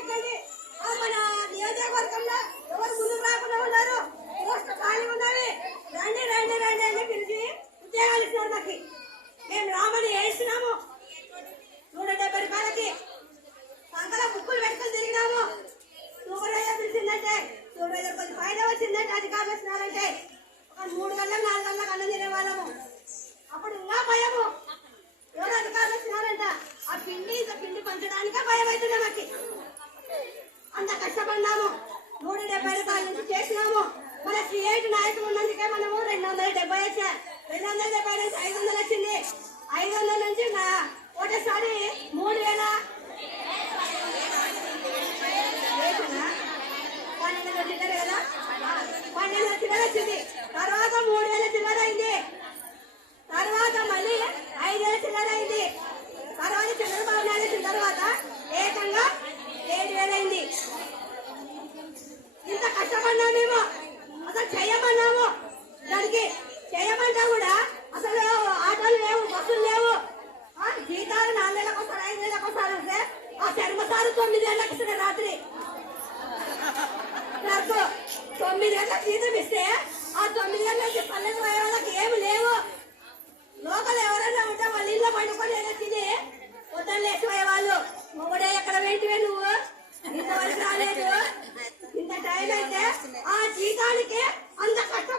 ఎక్కండి. మన నియోజకవర్గంలో ఎవరు ముందుకు రాకుండా ఉన్నారు, పోస్ట్ ఖాళీ ఉన్నవి, రండి రండి రండి అని పిలిచి ఉద్యోగాలు ఇస్తున్నారు. మాకు మేము రామని వేస్తున్నాము. 170 రూపాయలకి సంకల బుక్కులు పెట్టుకొని తిరిగినాము. సూపర్వైజర్ పిలిచిందంటే, సూపర్వైజర్ కొంచెం ఫైదా వచ్చిందంటే, అధికారులు వచ్చినారంటే ఒక 3 గంటలకు 4 గంటలకు అన్నం తినేవాళ్ళము. అప్పుడు ఇంకా భయము, ఎవరు అధికారులు వచ్చినారంట ఆ పిండి పంచడానికే భయం అవుతుంది. మాకు అంత కష్టపడినాము. 170 రూపాయల నుంచి చేసినాము. మన సిఐటి నాయకులు ఉన్నందుకే మనము 270 వచ్చా. 270 నుంచి 500 వచ్చింది. 500 నుంచి ఒకటేసారి 3000 1200 చిల్లర కదా, 1200 చిల్లర వచ్చింది. తర్వాత 3000 చిల్లర అయింది. తర్వాత మళ్ళీ 5000 చిల్లర అయింది. తర్వాత చంద్రబాబు నాయుడు వచ్చిన తర్వాత ఏకంగా 7000 అయింది. ఇంత కష్టపడినా మేము అసలు చెయ్యమన్నాము. దానికి చెయ్యమంటా కూడా అసలు ఆటోలు లేవు, బస్సులు లేవు. జీతాలు 4 నెలలకు వస్తారు, 5 నెలలకు వస్తారు. అంటే ఆ చర్మసారు 9 గంటలకు ఇస్తుంది. రాత్రి నాకు 9 గంటలకు జీతం ఇస్తే ఆ 9 గంటలకి పల్లెకు పోయే వాళ్ళకి ఏమి లేవు. లోకల్ ఎవరైనా ఉంటే వాళ్ళ ఇల్లు పండుకొని ఏదో తిని పొద్దున్న లేచిపోయే వాళ్ళు. మొగుడే ఎక్కడ వెంటివే నువ్వు, ఇంతవరకు రాలేదు. ఇంత టైం అయితే ఆ జీతానికి అంత కష్టం